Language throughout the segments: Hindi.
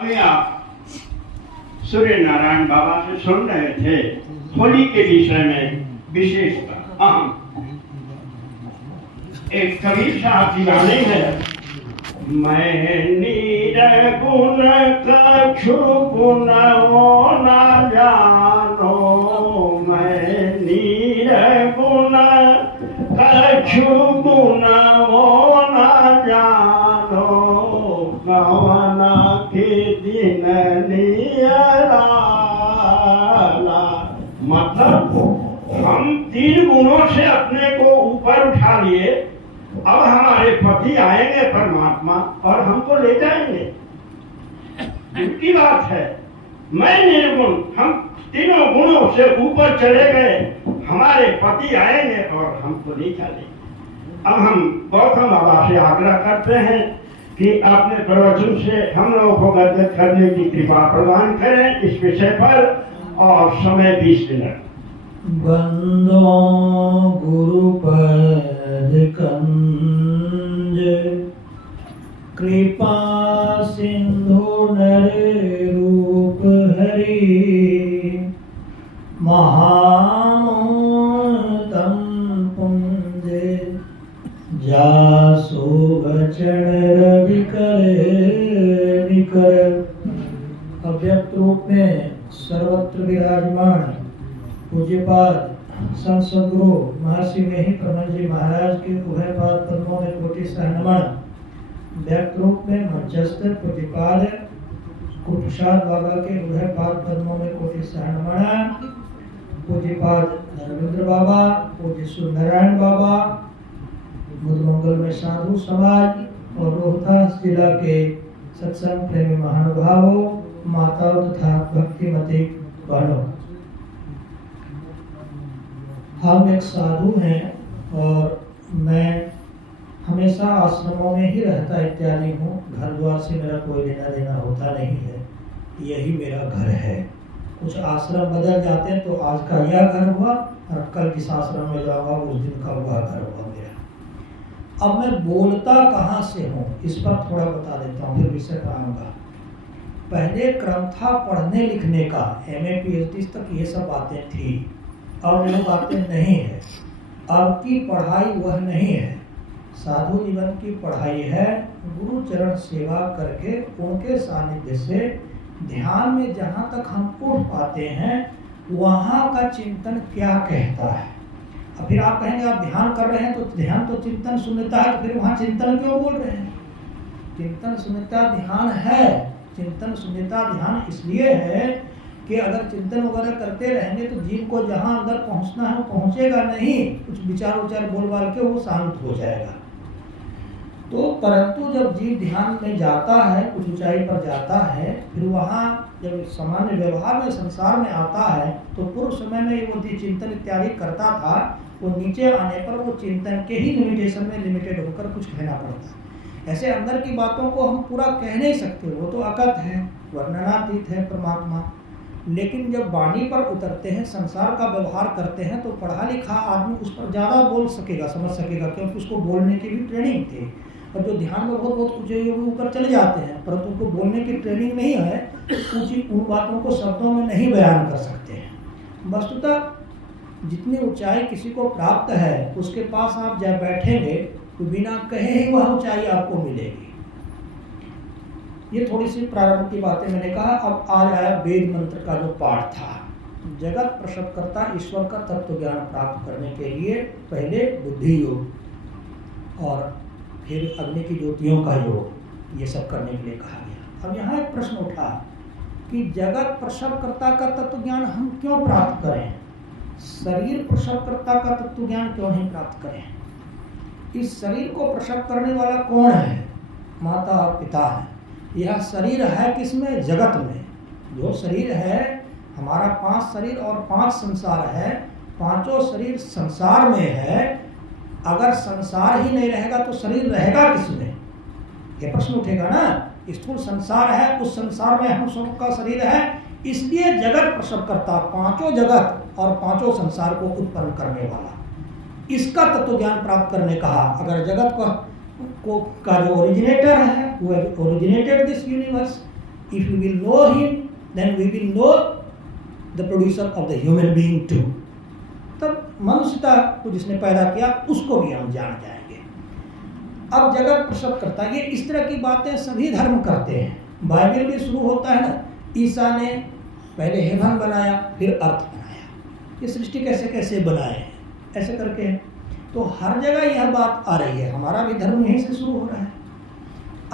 अभी आप सूर्य नारायण बाबा से सुन रहे थे होली के विषय में विशेषता एक कबीर साहब की वाणी है। मैं निर्गुण कछु गुण न जानो, मैं निर्गुण कछु गुण न जानो, गवना के दिन नियरा। मतलब हम तीन गुणों से अपने को ऊपर उठा लिए, अब हमारे पति आएंगे परमात्मा और हमको ले जाएंगे। उनकी बात है। मैं निर्गुण, हम तीनों गुणों से ऊपर चले गए, हमारे पति आएंगे और हमको ले चलेंगे। अब हम गौतम बाबा से आग्रह करते हैं कि अपने प्रवचन से हम लोगों को गद्गद करने की कृपा प्रदान करें इस विषय पर। और समय 20 मिनट। बंदो गुरु पद कंज, कृपा सिंधु नर रूप हरि, महामोतम पुंज, जासु बचन रवि कर निकर। अव्यक्त रूप में सर्वत्र विराजमान पूज्यपाद संत सद्गुरु महर्षि में ही प्रमन जी महाराज के उभय पाद पद्मों में कोटि सहनमन। व्यक्त रूप में मध्यस्थ पूज्यपाद कुटुषाद बाबा के उभय पाद पद्मों में कोटि सहनमन। पूज्यपाद रविंद्र बाबा, पूज्य सुंदरायण बाबा, मुदमंगल में साधु समाज और रोहतास जिला के सत्संग प्रेमी महानुभावों, माताओं तथा भक्तिमती बहनों। हम एक साधु हैं और मैं हमेशा आश्रमों में ही रहता इत्यादि हूँ। घर द्वार से मेरा कोई लेना देना होता नहीं है, यही मेरा घर है। कुछ आश्रम बदल जाते हैं तो आज का यह घर हुआ और कल जिस आश्रम में जाऊंगा उस दिन का वह घर हुआ मेरा। अब मैं बोलता कहाँ से हूँ इस पर थोड़ा बता देता हूँ, फिर विषय पर आऊँगा। पहले क्रम था पढ़ने लिखने का, MA PhD तक ये सब बातें थी। अब वो बातें नहीं है। अब की पढ़ाई वह नहीं है। साधु जीवन की पढ़ाई है गुरु चरण सेवा करके उनके सानिध्य से ध्यान में जहाँ तक हम उठ पाते हैं वहाँ का चिंतन क्या कहता है। अब फिर आप कहेंगे आप ध्यान कर रहे हैं तो ध्यान तो चिंतन शून्यता है, तो फिर वहाँ चिंतन क्यों बोल रहे हैं? चिंतन शून्यता ध्यान है। चिंतन शून्यता ध्यान इसलिए है कि अगर चिंतन वगैरह करते रहेंगे तो जीव को जहाँ अंदर पहुँचना है वो पहुँचेगा नहीं। कुछ विचार उचार बोल बाल के वो शांत हो जाएगा। तो परंतु जब जीव ध्यान में जाता है, कुछ ऊंचाई पर जाता है, फिर वहाँ जब सामान्य व्यवहार में संसार में आता है तो पूर्व समय में वो चिंतन इत्यादि करता था, वो नीचे आने पर वो चिंतन के ही लिमिटेशन में लिमिटेड होकर कुछ कहना पड़ता है। ऐसे अंदर की बातों को हम पूरा कह नहीं सकते, वो तो अकथ है, वर्णनातीत है परमात्मा। लेकिन जब वाणी पर उतरते हैं, संसार का व्यवहार करते हैं तो पढ़ा लिखा आदमी उस पर ज़्यादा बोल सकेगा, समझ सकेगा, क्योंकि उसको बोलने की भी ट्रेनिंग थी। और जो ध्यान में बहुत ऊंचे ऊपर चले जाते हैं परंतु उनको बोलने की ट्रेनिंग नहीं है, ऊंची उन बातों को शब्दों में नहीं बयान कर सकते हैं। वस्तुतः जितनी ऊंचाई किसी को प्राप्त है उसके पास आप जब बैठेंगे तो बिना कहे ही वह ऊंचाई आपको मिलेगी। ये थोड़ी सी प्रारंभ की बातें मैंने कहा। अब आज आया वेद मंत्र का जो पाठ था। जगत प्रसवकर्ता ईश्वर का तत्व ज्ञान प्राप्त करने के लिए पहले बुद्धि योग और फिर अग्नि की ज्योतियों का योग, ये सब करने के लिए कहा गया। अब यहाँ एक प्रश्न उठा कि जगत प्रसवकर्ता का तत्व ज्ञान हम क्यों प्राप्त करें, शरीर प्रसवकर्ता का तत्व ज्ञान क्यों नहीं प्राप्त करें? इस शरीर को प्रसव करने वाला कौन है? माता और पिता है। यह शरीर है किसमें? जगत में। जो शरीर है हमारा 5 शरीर और 5 संसार है, पांचों शरीर संसार में है। अगर संसार ही नहीं रहेगा तो शरीर रहेगा किसमें? ये प्रश्न उठेगा ना। स्थूल संसार है, उस संसार में हम सबका शरीर है, इसलिए जगत प्रसव करता, पांचों जगत और पांचों संसार को उत्पन्न करने वाला, इसका तत्व ज्ञान प्राप्त करने कहा। अगर जगत का जो ओरिजिनेटर है वो originated this universe, If we will know him, then we will know the producer of the human being too. तब मनुष्यता को जिसने पैदा किया उसको भी हम जान जाएंगे। अब जगत प्रसव करता है, ये इस तरह की बातें सभी धर्म करते हैं। बाइबल भी शुरू होता है ना, ईसा ने पहले हेवन बनाया फिर अर्थ बनाया, ये सृष्टि कैसे कैसे बनाए हैं ऐसे करके। तो हर जगह यह बात आ रही है, हमारा भी धर्म यहीं से शुरू हो रहा है।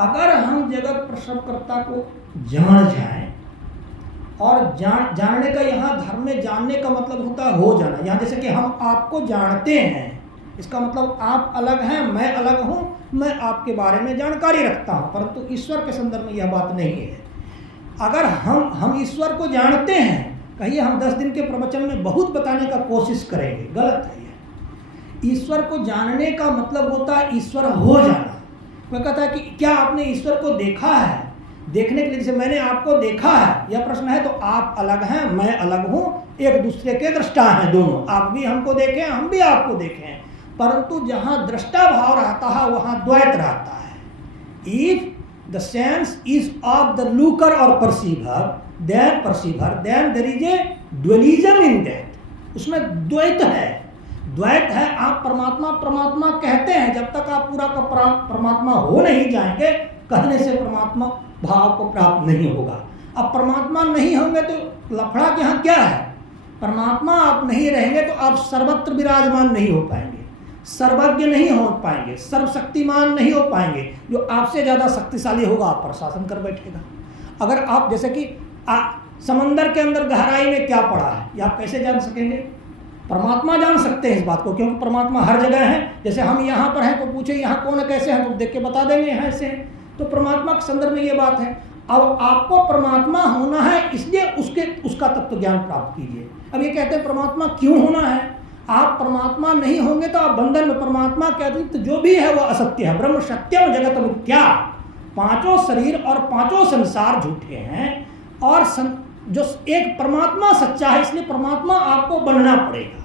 अगर हम जगत प्रसवकर्ता को जान जाएं, और जानने का यहाँ धर्म में जानने का मतलब होता है हो जाना। यहाँ जैसे कि हम आपको जानते हैं, इसका मतलब आप अलग हैं, मैं अलग हूँ, मैं आपके बारे में जानकारी रखता हूँ, परंतु ईश्वर के संदर्भ में यह बात नहीं है। अगर हम ईश्वर को जानते हैं, कहिए हम 10 दिन के प्रवचन में बहुत बताने का कोशिश करेंगे, गलत है ये। ईश्वर को जानने का मतलब होता है ईश्वर हो जाना। मैं कहता है कि क्या आपने ईश्वर को देखा है? देखने के लिए जैसे मैंने आपको देखा है यह प्रश्न है, तो आप अलग हैं, मैं अलग हूँ, एक दूसरे के दृष्टा हैं दोनों। आप भी हमको देखें, हम भी आपको देखें, परंतु जहाँ दृष्टा भाव रहता है वहाँ द्वैत रहता है। If the sense is of the looker और perceiver then there is a dualism in that. उसमें द्वैत है, द्वैत है। आप परमात्मा परमात्मा कहते हैं, जब तक आप पूरा का परमात्मा हो नहीं जाएंगे, कहने से परमात्मा भाव को प्राप्त नहीं होगा। अब परमात्मा नहीं होंगे तो लफड़ा के यहाँ क्या है? परमात्मा आप नहीं रहेंगे तो आप सर्वत्र विराजमान नहीं हो पाएंगे, सर्वज्ञ नहीं हो पाएंगे, सर्वशक्तिमान नहीं हो पाएंगे। जो आपसे ज़्यादा शक्तिशाली होगा आप पर शासन कर बैठेगा। अगर आप जैसे कि समंदर के अंदर गहराई में क्या पड़ा है, ये आप कैसे जान सकेंगे? परमात्मा जान सकते हैं इस बात को, क्योंकि परमात्मा हर जगह है। जैसे हम यहाँ पर हैं तो पूछे यहाँ कौन है, कैसे हैं, तो देख के बता देंगे यहाँ से। तो परमात्मा के संदर्भ में ये बात है। अब आपको परमात्मा होना है, इसलिए उसका तत्व ज्ञान प्राप्त कीजिए। अब ये कहते हैं परमात्मा क्यों होना है? आप परमात्मा नहीं होंगे तो आप बंधन में, परमात्मा के अतिरिक्त जो भी है वह असत्य है। ब्रह्म सत्यम जगत मिथ्या, पांचों शरीर और पांचों संसार झूठे हैं, और जो एक परमात्मा सच्चा है, इसलिए परमात्मा आपको बनना पड़ेगा।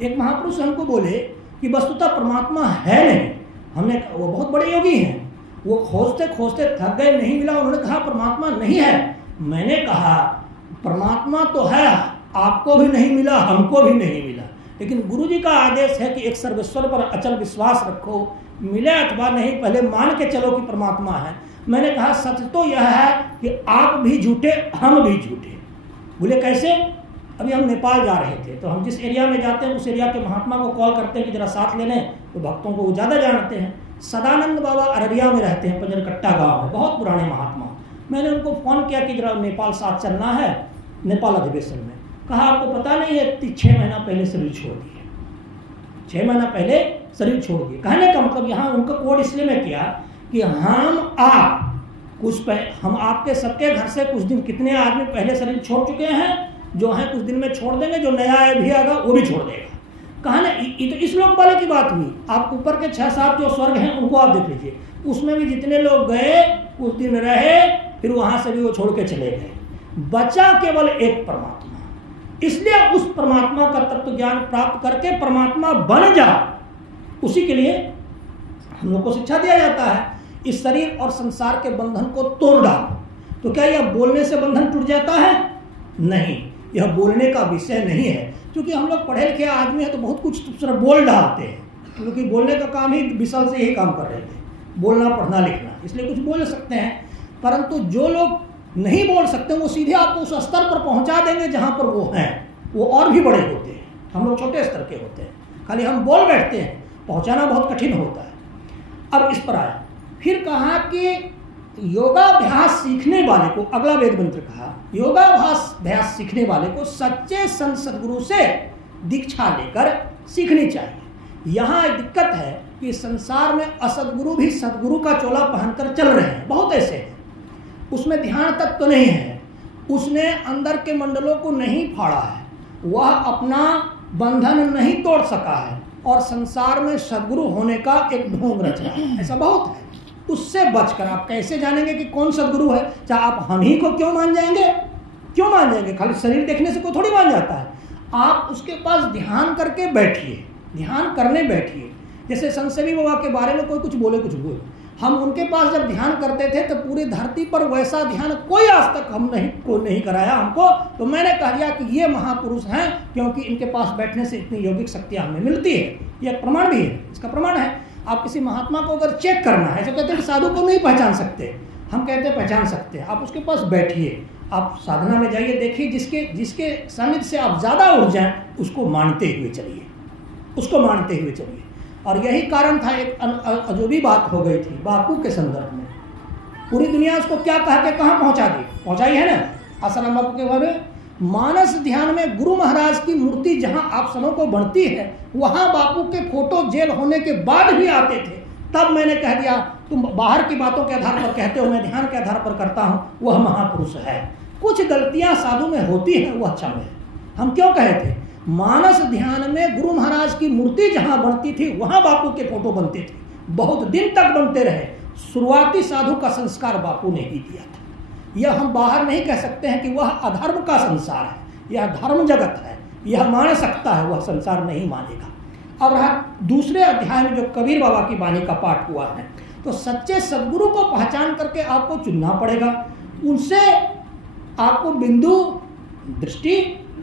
एक महापुरुष हमको बोले कि वस्तुतः परमात्मा है नहीं। हमने, वो बहुत बड़े योगी हैं, वो खोजते खोजते थक गए, नहीं मिला। उन्होंने कहा परमात्मा नहीं है। मैंने कहा परमात्मा तो है, आपको भी नहीं मिला, हमको भी नहीं मिला, लेकिन गुरु जी का आदेश है कि एक सर्वेश्वर पर अचल विश्वास रखो, मिले अथवा नहीं, पहले मान के चलो कि परमात्मा है। मैंने कहा सच तो यह है कि आप भी झूठे, हम भी झूठे। बोले कैसे? अभी हम नेपाल जा रहे थे, तो हम जिस एरिया में जाते हैं उस एरिया के महात्मा को कॉल करते हैं कि जरा साथ ले लें, तो भक्तों को वो ज़्यादा जानते हैं। सदानंद बाबा अररिया में रहते हैं, पंजरकट्टा गांव में, बहुत पुराने महात्मा। मैंने उनको फ़ोन किया कि जरा नेपाल साथ चलना है, नेपाल अधिवेशन में। कहा आपको पता नहीं है 6 महीना पहले शरीर छोड़ दिए, 6 महीना पहले शरीर छोड़ दिए। कहने का मतलब यहाँ उनका कोड इसलिए मैं किया कि हम आपके सबके घर से कुछ दिन, कितने आदमी पहले शरीर छोड़ चुके हैं, जो हैं कुछ दिन में छोड़ देंगे, जो नया भी आएगा वो भी छोड़ देगा। कहा ना, ये तो इस लोक वाले की बात हुई। आप ऊपर के 6-7 जो स्वर्ग हैं उनको आप देख लीजिए, उसमें भी जितने लोग गए कुछ दिन रहे, फिर वहां से भी वो छोड़ के चले गए, बचा केवल एक परमात्मा। इसलिए उस परमात्मा का तत्व ज्ञान प्राप्त करके परमात्मा बन जा, उसी के लिए हम लोग को शिक्षा दिया जाता है। इस शरीर और संसार के बंधन को तोड़ डालो। तो क्या यह बोलने से बंधन टूट जाता है? नहीं, यह बोलने का विषय नहीं है। क्योंकि हम लोग पढ़े लिखे आदमी हैं तो बहुत कुछ सिर्फ बोल डालते हैं, क्योंकि बोलने का काम ही विशाल से यही काम कर रहे थे, बोलना पढ़ना लिखना, इसलिए कुछ बोल सकते हैं। परंतु जो लोग नहीं बोल सकते वो सीधे आपको उस स्तर पर पहुंचा देंगे जहां पर वो हैं, वो और भी बड़े होते हैं। हम लोग छोटे स्तर के होते हैं, खाली हम बोल बैठते हैं, पहुंचाना बहुत कठिन होता है। अब इस पर आया, फिर कहा कि योगाभ्यास सीखने वाले को, अगला वेद मंत्र कहा, योगाभ्यास सीखने वाले को सच्चे संत सदगुरु से दीक्षा लेकर सीखनी चाहिए। यहाँ एक दिक्कत है कि संसार में असदगुरु भी सदगुरु का चोला पहनकर चल रहे हैं, बहुत ऐसे हैं। उसमें ध्यान तत्व नहीं है, उसने अंदर के मंडलों को नहीं फाड़ा है, वह अपना बंधन नहीं तोड़ सका है, और संसार में सदगुरु होने का एक ढोंग रच रहा है। ऐसा बहुत है। उससे बचकर आप कैसे जानेंगे कि कौन सदगुरु है? चाहे आप हम ही को क्यों मान जाएंगे? क्यों मान जाएंगे? खाली शरीर देखने से कोई थोड़ी मान जाता है। आप उसके पास ध्यान करके बैठिए, ध्यान करने बैठिए। जैसे संत सेवी बाबा के बारे में कोई कुछ बोले, हम उनके पास जब ध्यान करते थे तो पूरी धरती पर वैसा ध्यान कोई आज तक नहीं कराया हमको। तो मैंने कह दिया कि ये महापुरुष हैं, क्योंकि इनके पास बैठने से इतनी यौगिक शक्तियाँ हमें मिलती है। ये प्रमाण भी है, इसका प्रमाण है। आप किसी महात्मा को अगर चेक करना है, जो कहते हैं कि साधु को नहीं पहचान सकते, हम कहते हैं पहचान सकते हैं। आप उसके पास बैठिए, आप साधना में जाइए, देखिए जिसके सानिध्य से आप ज़्यादा उठ जाएं, उसको मानते हुए चलिए, उसको मानते हुए चलिए। और यही कारण था, एक अजूबी बात हो गई थी बापू के संदर्भ में। पूरी दुनिया उसको क्या कहा के कहाँ पहुँचा दी, पहुँचाई है ना आसाराम बापू के बारे में। मानस ध्यान में गुरु महाराज की मूर्ति जहाँ आप सबों को बनती है, वहाँ बापू के फोटो जेल होने के बाद भी आते थे। तब मैंने कह दिया, तुम बाहर की बातों के आधार पर कहते हो, मैं ध्यान के आधार पर करता हूँ, वह महापुरुष है। कुछ गलतियाँ साधु में होती हैं, वह अच्छा में। हम क्यों कहे थे, मानस ध्यान में गुरु महाराज की मूर्ति जहाँ बनती थी, वहाँ बापू के फोटो बनते थे, बहुत दिन तक बनते रहे। शुरुआती साधु का संस्कार बापू ने ही दिया था। यह हम बाहर नहीं कह सकते हैं कि वह अधर्म का संसार है, यह धर्म जगत है, यह मान सकता है, वह संसार नहीं मानेगा। अब रहा दूसरे अध्याय में जो कबीर बाबा की वाणी का पाठ हुआ है, तो सच्चे सद्गुरु को पहचान करके आपको चुनना पड़ेगा। उनसे आपको बिंदु दृष्टि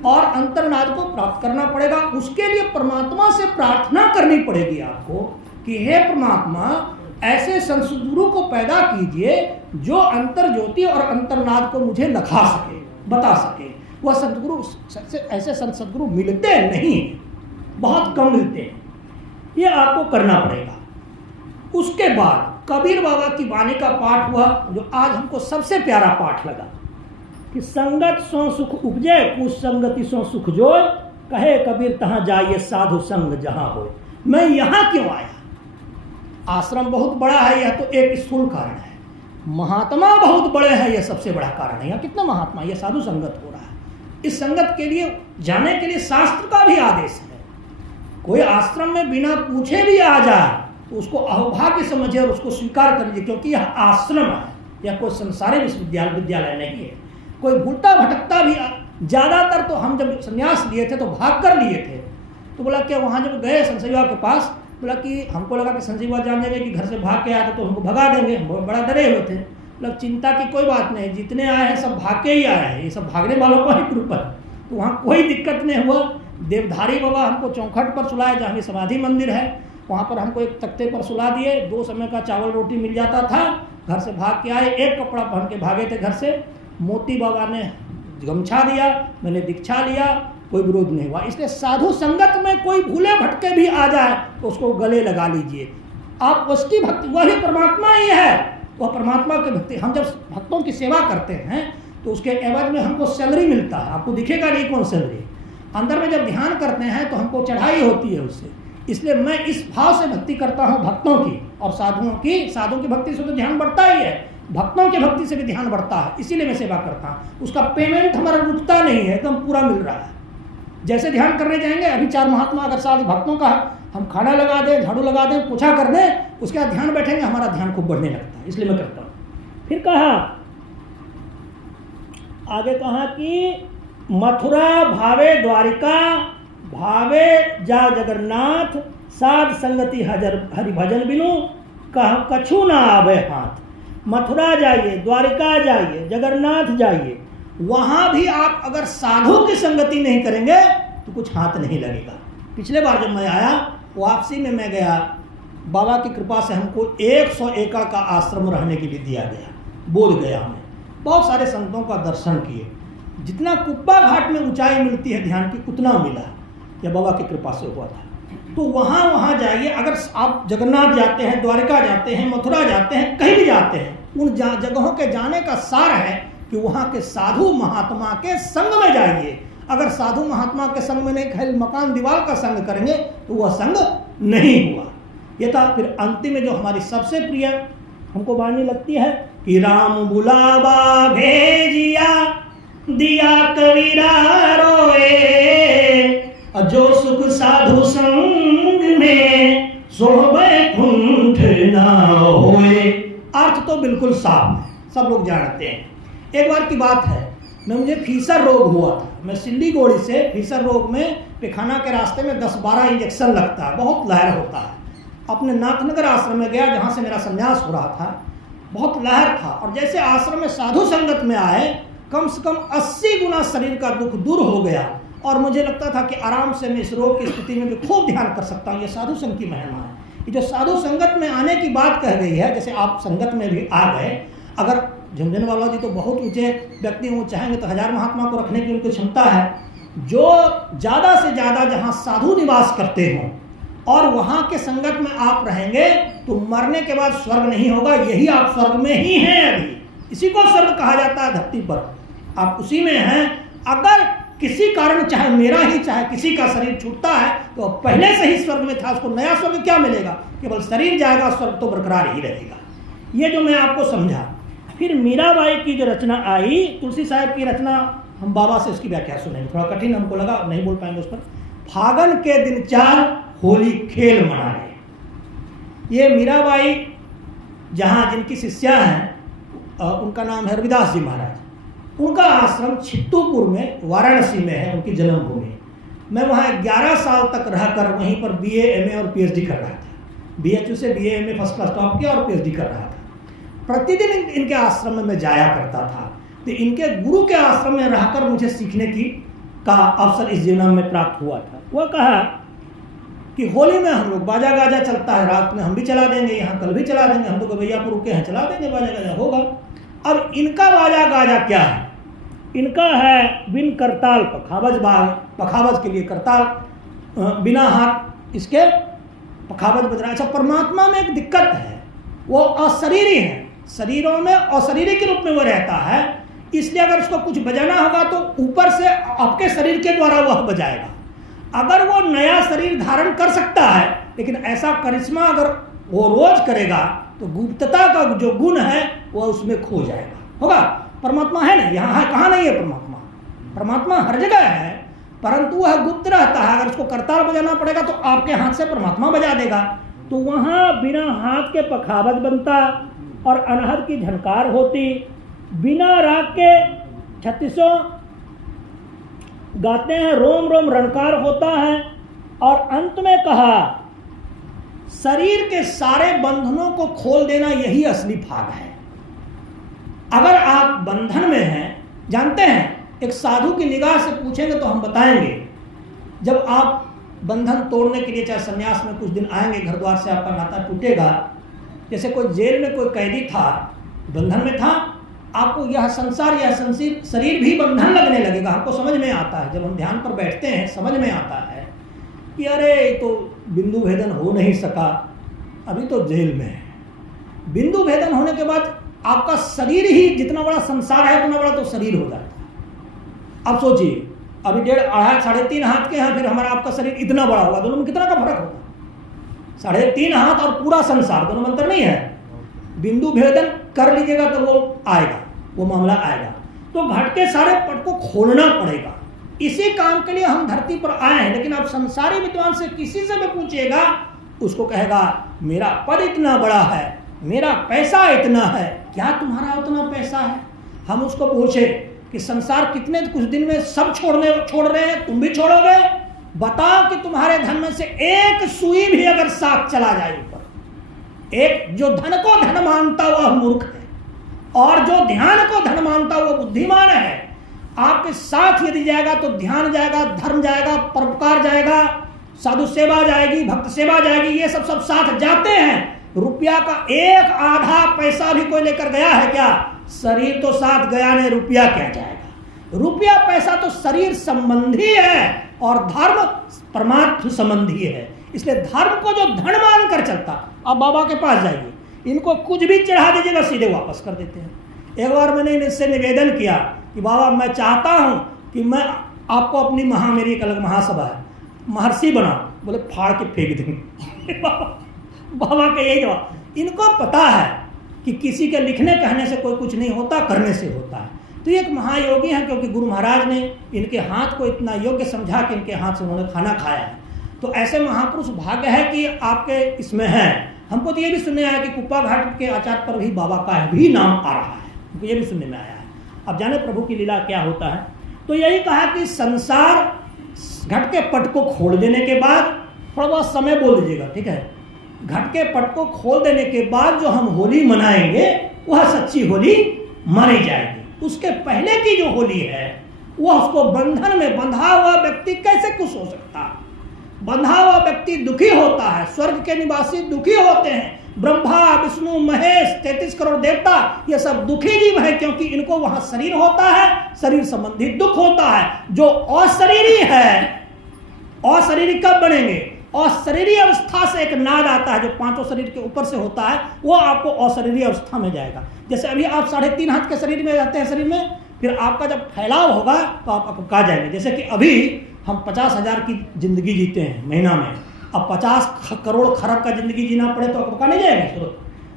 और अंतर्नाद को प्राप्त करना पड़ेगा। उसके लिए परमात्मा से प्रार्थना करनी पड़ेगी आपको कि हे परमात्मा, ऐसे सद्गुरु को पैदा कीजिए जो अंतर ज्योति और अंतर्नाद को मुझे लखा सके, बता सके। वह सद्गुरु, ऐसे सद्गुरु मिलते नहीं, बहुत कम मिलते हैं। ये आपको करना पड़ेगा। उसके बाद कबीर बाबा की वाणी का पाठ हुआ, जो आज हमको सबसे प्यारा पाठ लगा कि संगत सो सुख उपजे, कुछ संगति सो सुख जोय, कहे कबीर तहाँ जाइए साधु संग जहाँ हो। मैं यहाँ क्यों आया? आश्रम बहुत बड़ा है, यह तो एक स्थूल कारण है। महात्मा बहुत बड़े हैं, यह सबसे बड़ा कारण है। यहाँ कितना महात्मा, यह साधु संगत हो रहा है। इस संगत के लिए जाने के लिए शास्त्र का भी आदेश है। कोई आश्रम में बिना पूछे भी आ जाए तो उसको अहोभाग्य समझे और उसको स्वीकार कर लीजिए, क्योंकि यह आश्रम है, यह कोई संसारी विद्यालय नहीं है। कोई भूलता भटकता भी, ज़्यादातर तो हम जब संन्यास लिए थे तो भाग कर लिए थे। तो बोला कि वहाँ जब गए संजय बाबा के पास, बोला कि हमको लगा कि संजय बाबा जान जाएंगे कि घर से भाग के आए तो हमको भगा देंगे, हम बड़ा डरे हुए थे। बोला चिंता की कोई बात नहीं, जितने आए हैं सब भाग के ही आए हैं, ये सब भागने वालों का ही ग्रुप है। तो वहाँ कोई दिक्कत नहीं हुआ। देवधारी बाबा हमको चौखट पर सुलाए, जहाँ की समाधि मंदिर है, वहाँ पर हमको एक तख्ते पर सुला दिए। 2 समय का चावल रोटी मिल जाता था। घर से भाग के आए, एक कपड़ा पहन के भागे थे घर से। मोती बाबा ने गमछा दिया, मैंने दीक्षा लिया, कोई विरोध नहीं हुआ। इसलिए साधु संगत में कोई भूले भटके भी आ जाए तो उसको गले लगा लीजिए। आप उसकी भक्ति, वही परमात्मा ही है, वह परमात्मा की भक्ति। हम जब भक्तों की सेवा करते हैं तो उसके एवज में हमको सैलरी मिलता है। आपको दिखेगा नहीं कौन सैलरी, अंदर में जब ध्यान करते हैं तो हमको चढ़ाई होती है उससे। इसलिए मैं इस भाव से भक्ति करता हूँ भक्तों की और साधुओं की। साधुओं की भक्ति से तो ध्यान बढ़ता ही है, भक्तों की भक्ति से भी ध्यान बढ़ता है, इसीलिए मैं सेवा करता हूँ। उसका पेमेंट हमारा रुकता नहीं है, एकदम पूरा मिल रहा है। जैसे ध्यान करने जाएंगे, अभी 4 महात्मा अगर साधु भक्तों का हम खाना लगा दें, झाड़ू लगा दें, पूछा कर दें, उसके बाद ध्यान बैठेंगे, हमारा ध्यान खूब बढ़ने लगता है, इसलिए मैं करता हूँ। फिर कहा आगे, कहा कि मथुरा भावे द्वारिका, भावे जा जगन्नाथ, साध संगति हरि भजन बिनु कह कछु ना आवे हाथ। मथुरा जाइए, द्वारिका जाइए, जगन्नाथ जाइए, वहाँ भी आप अगर साधु की संगति नहीं करेंगे तो कुछ हाथ नहीं लगेगा। पिछले बार जब मैं आया, वापसी में मैं गया, बाबा की कृपा से हमको 100 एकड़ का आश्रम रहने के लिए दिया गया। बोध गया में बहुत सारे संतों का दर्शन किए। जितना कुब्बा घाट में ऊंचाई मिलती है ध्यान की, उतना मिला, यह बाबा की कृपा से हुआ था। तो वहाँ जाइए। अगर आप जगन्नाथ जाते हैं, द्वारिका जाते हैं, मथुरा जाते हैं, कहीं भी जाते हैं, उन जगहों के जाने का सार है कि वहाँ के साधु महात्मा के संग में जाइए। अगर साधु महात्मा के संग में नहीं, खाली मकान दीवार का संग करेंगे तो वह संग नहीं हुआ। ये था। फिर अंतिम में जो हमारी सबसे प्रिय हमको वाणी लगती है कि राम बुलावा भेजिया, दिया कबीरा रोए, जो सुख साधु संग में सो वैकुंठ ना होए। अर्थ तो बिल्कुल साफ है, सब लोग जानते हैं। एक बार की बात है, मुझे फीसर रोग हुआ था। मैं सिल्लीगुड़ी से, फीसर रोग में पेखाना के रास्ते में 10-12 इंजेक्शन लगता है, बहुत लहर होता है। अपने नाथनगर आश्रम में गया जहाँ से मेरा संन्यास हो रहा था। बहुत लहर था, और जैसे आश्रम में साधु संगत में आए कम से कम 80 गुना शरीर का दुख दूर हो गया, और मुझे लगता था कि आराम से मैं इस रोग की स्थिति में भी खूब ध्यान कर सकता हूँ। ये साधु संग की महिमा है। ये जो साधु संगत में आने की बात कह गई है, जैसे आप संगत में भी आ गए, अगर झुंझुनवाला जी तो बहुत ऊंचे व्यक्ति वो चाहेंगे तो 1000 महात्मा को रखने की उनकी क्षमता है। जो ज़्यादा से ज़्यादा जहाँ साधु निवास करते हों और वहाँ के संगत में आप रहेंगे तो मरने के बाद स्वर्ग नहीं होगा, यही आप स्वर्ग में ही हैं अभी। इसी को स्वर्ग कहा जाता है धरती पर, आप उसी में हैं। अगर किसी कारण चाहे मेरा ही चाहे किसी का शरीर छूटता है तो पहले से ही स्वर्ग में था, उसको नया स्वर्ग क्या मिलेगा? केवल शरीर जाएगा, स्वर्ग तो बरकरार ही रहेगा। ये जो मैं आपको समझा। फिर मीराबाई की जो रचना आई, तुलसी साहब की रचना, हम बाबा से उसकी व्याख्या सुनेंगे, थोड़ा कठिन हमको लगा, नहीं बोल पाएंगे उस पर। फागन के दिन 4 होली खेल मनाए। ये मीराबाई जहाँ जिनकी शिष्या हैं, उनका नाम है रविदास जी महाराज। उनका आश्रम छित्तूपुर में वाराणसी में है, उनकी जन्मभूमि। मैं वहाँ 11 साल तक रहकर वहीं पर BA MA और PhD कर रहा था। BHU से BA MA first class top किया और PhD कर रहा था। प्रतिदिन इनके आश्रम में मैं जाया करता था, तो इनके गुरु के आश्रम में रहकर मुझे सीखने का अवसर इस जीवन में प्राप्त हुआ था। वह कहा कि होली में हम लोग बाजा गाजा चलता है, रात में हम भी चला देंगे, यहाँ कल भी चला देंगे, हम तो गवैयापुर रुके हैं, चला देंगे, बाजा गाजा होगा। अब इनका बाजा गाजा क्या है? इनका है बिन करताल पखावज। पखावज के लिए करताल, बिना हाथ इसके पखावज बज रहा है। अच्छा, परमात्मा में एक दिक्कत है, वो अशरीरी है, शरीरों में अशरीरी के रूप में वो रहता है, इसलिए अगर उसको कुछ बजाना होगा तो ऊपर से आपके शरीर के द्वारा वह बजाएगा। अगर वो नया शरीर धारण कर सकता है, लेकिन ऐसा करिश्मा अगर वो रोज करेगा तो गुप्तता का जो गुण है वह उसमें खो जाएगा। होगा? परमात्मा है ना, यहाँ है, कहाँ नहीं है परमात्मा? परमात्मा हर जगह है, परंतु वह गुप्त रहता है। अगर उसको करताल बजाना पड़ेगा तो आपके हाथ से परमात्मा बजा देगा। तो वहाँ बिना हाथ के पखावज बनता और अनहद की झनकार होती, बिना राग के 36 गाते हैं, रोम रोम रणकार होता है। और अंत में कहा, शरीर के सारे बंधनों को खोल देना यही असली फाग है। अगर आप बंधन में हैं, जानते हैं, एक साधु की निगाह से पूछेंगे तो हम बताएंगे, जब आप बंधन तोड़ने के लिए चाहे संन्यास में कुछ दिन आएंगे, घर द्वार से आपका नाता टूटेगा। जैसे कोई जेल में कोई कैदी था, बंधन में था, आपको यह संसार, यह शरीर भी बंधन लगने लगेगा। हमको समझ में आता है, जब हम ध्यान पर बैठते हैं समझ में आता है कि अरे तो बिंदु भेदन हो नहीं सका, अभी तो जेल में है। बिंदु भेदन होने के बाद आपका शरीर ही, जितना बड़ा संसार है उतना बड़ा तो शरीर हो जाता है। अब सोचिए, अभी 1.5 साढ़े 3 हाथ के हैं, फिर हमारा आपका शरीर इतना बड़ा होगा, दोनों में कितना का फर्क होगा? 3.5 हाथ और पूरा संसार, दोनों में अंतर नहीं है। बिंदु भेदन कर लीजिएगा तो वो आएगा, वो मामला आएगा। तो घट के सारे पट को खोलना पड़ेगा। इसी काम के लिए हम धरती पर आए हैं। लेकिन आप संसारी विद्वान से किसी से भी पूछिएगा, उसको कहेगा मेरा पद इतना बड़ा है, मेरा पैसा इतना है। क्या तुम्हारा उतना पैसा है? हम उसको पूछे कि संसार कितने कुछ दिन में सब छोड़ रहे हैं, तुम भी छोड़ोगे? बताओ कि तुम्हारे धन में से एक सुई भी अगर साथ चला जाए ऊपर, एक जो धन को धन मानता वह मूर्ख है, और जो ध्यान को धन मानता वह बुद्धिमान है। आपके साथ यदि जाएगा तो ध्यान जाएगा, धर्म जाएगा, परोपकार जाएगा, साधु सेवा जाएगी, भक्त सेवा जाएगी, ये सब साथ जाते हैं। रुपया का 1/2 पैसा भी कोई लेकर गया है क्या? शरीर तो साथ गया नहीं, रुपया क्या जाएगा? रुपया पैसा तो शरीर संबंधी है और धर्म परमात्म संबंधी है। इसलिए धर्म को जो धन मान कर चलता, आप बाबा के पास जाइए, इनको कुछ भी चढ़ा दीजिएगा सीधे वापस कर देते हैं। एक बार मैंने इनसे निवेदन किया कि बाबा मैं चाहता हूं कि मैं आपको अपनी मेरी एक अलग महासभा है, महर्षि बनाओ। बोले फाड़ के फेंक देंगे। बाबा का यही जवाब। इनको पता है कि किसी के लिखने कहने से कोई कुछ नहीं होता, करने से होता है। तो ये एक महायोगी हैं, क्योंकि गुरु महाराज ने इनके हाथ को इतना योग्य समझा कि इनके हाथ से उन्होंने खाना खाया है। तो ऐसे महापुरुष भाग्य है कि आपके इसमें हैं। हमको तो ये भी सुनने आया कि कुप्पा घाट के आचार्य पर भी बाबा का भी नाम आ रहा है, हमको ये भी सुनने में आया है। अब जाने प्रभु की लीला क्या होता है। तो यही कहा कि संसार घट के पट को खोल देने के बाद थोड़ा बहुत समय बोल दीजिएगा, ठीक है? घट के पट को खोल देने के बाद जो हम होली मनाएंगे वह सच्ची होली मानी जाएगी। उसके पहले की जो होली है वह उसको बंधन में बंधा हुआ व्यक्ति कैसे खुश हो सकता है? बंधा हुआ व्यक्ति दुखी होता है। स्वर्ग के निवासी दुखी होते हैं। ब्रह्मा, विष्णु, महेश, 33 करोड़ देवता ये सब दुखी जीव है, क्योंकि इनको वहां शरीर होता है, शरीर संबंधी दुख होता है। जो अशरीरी है, अशरीरी कब बनेंगे? अशरीरी अवस्था से एक नाद आता है जो पांचों शरीर के ऊपर से होता है, वो आपको अशरीरी अवस्था में जाएगा। जैसे अभी आप 3.5 हाथ के शरीर में रहते हैं, शरीर में फिर आपका जब फैलाव होगा तो आप अकबका जाएंगे। जैसे कि अभी हम 50,000 की जिंदगी जीते हैं महीना में, अब 50 करोड़ खरब का जिंदगी जीना पड़े तो अकबका नहीं जाएंगे।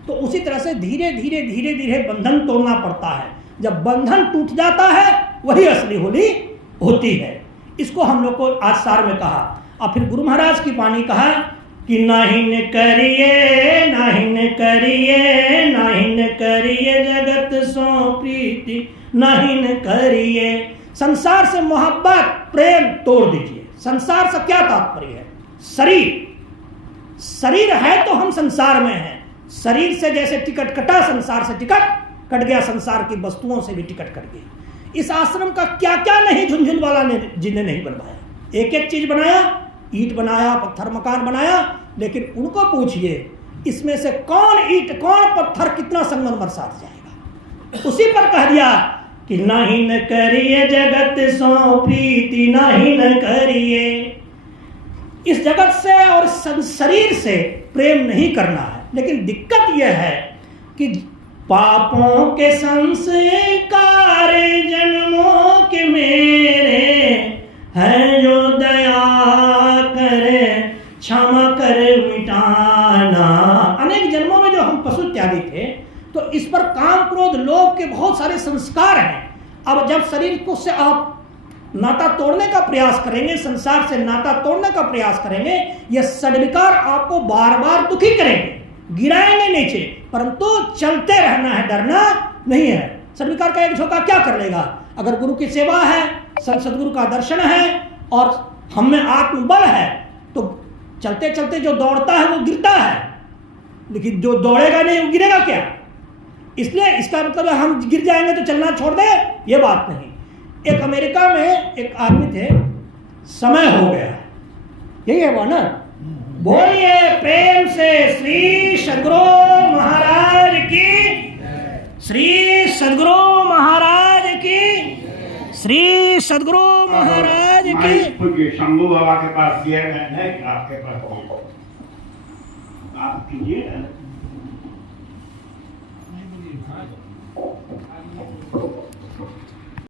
तो उसी तरह से धीरे धीरे धीरे धीरे बंधन तोड़ना पड़ता है। जब बंधन टूट जाता है वही असली होली होती है। इसको हम लोग को आज सार में कहा। और फिर गुरु महाराज की वाणी कहा कि नाहिन करिए, नाहिन करिए, नाहिन करिए जगत सो प्रीति, नाहिन करिए। संसार से मोहब्बत प्रेम तोड़ दीजिए। संसार से क्या तात्पर्य है? शरीर, शरीर है तो हम संसार में हैं। शरीर से जैसे टिकट कटा, संसार से टिकट कट गया, संसार की वस्तुओं से भी टिकट कट गई। इस आश्रम का क्या क्या नहीं झुनझुन वाला ने जिन्हें नहीं बनवाया, एक एक चीज बनाया, ईंट बनाया, पत्थर मकान बनाया, लेकिन उनको पूछिए इसमें से कौन ईंट कौन पत्थर कितना संगमरमर साथ जाएगा? उसी पर कह दिया कि नहीं न करिए जगत सो प्रीति, नहीं न करिए। इस जगत से और शरीर से प्रेम नहीं करना है। लेकिन दिक्कत यह है कि पापों के संस्कार जन्मों के मेरे हैं, जो दया करे क्षमा कर मिटाना। अनेक जन्मों में जो हम पशु त्यागी थे, तो इस पर काम, क्रोध, लोभ के बहुत सारे संस्कार हैं। अब जब शरीर को से आप नाता तोड़ने का प्रयास करेंगे, संसार से नाता तोड़ने का प्रयास करेंगे, ये षड्विकार आपको बार बार दुखी करेंगे, गिराएंगे नीचे, परंतु चलते रहना है, डरना नहीं है। षड्विकार का एक झोंका क्या कर लेगा? अगर गुरु की सेवा है, सदगुरु का दर्शन है और हम में आत्मबल है, तो चलते चलते जो दौड़ता है वो गिरता है, लेकिन जो दौड़ेगा नहीं वो गिरेगा क्या? इसलिए इसका मतलब है हम गिर जाएंगे तो चलना छोड़ दे, ये बात नहीं। एक अमेरिका में एक आदमी थे, समय हो गया, यही है वो ना? बोलिए प्रेम से श्री सद्गुरु महाराज की, श्री सद्गुरु महाराज की, श्री सद्गुरु महाराज की। शंभू बाबा के पास दिया, आपके पास आप कीजिए।